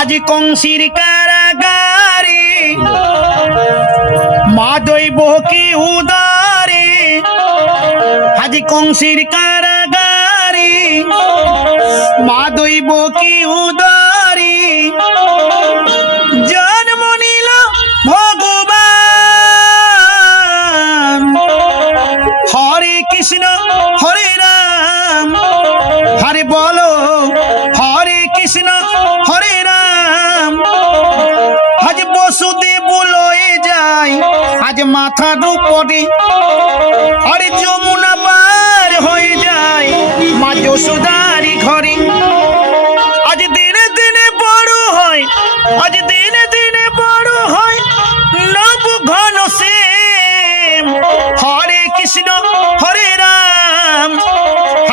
আজ কংসির কারাগারে মা দৈব কি উদারে, আজ কংসির কারাগারে মা দৈব কি উদারে, জন্ম নিল ভগবান হরে কৃষ্ণ হরে রাম, হরে বলো হরে কৃষ্ণ হরে রাম। আজ বসুদেব লয়ে যায় আজ মাথার উপরে, আরে যমুনা পার হয়ে যায় মা যশোদারি ঘরে। আজ দিনে দিনে বড় হয়, আজ দিনে দিনে বড় হয় নব ঘন শ্যাম, হরে কৃষ্ণ হরে রাম।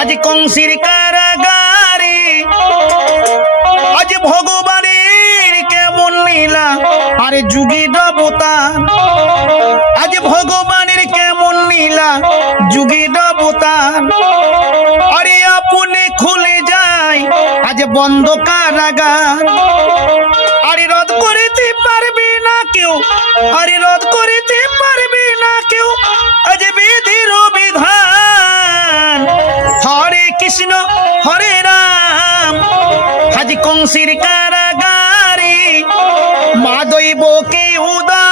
আজ কংসির কারাগারে আজ ভগবানের কেমন লীলা, আরে যুগী দেবতার, আজ ভগবানের কেমন লীলা যুগী দেবতার। আরে আপনি খুলে যায় আজ বন্ধ কারাগার, আরে রদ করিতে পারবে না কেউ, আরে রদ করিতে পারবে না কেউ আজ বিধির বিধান, হরে কৃষ্ণ হরে রাম। আজ কংসির কারাগারে মা দৈব কি উদার,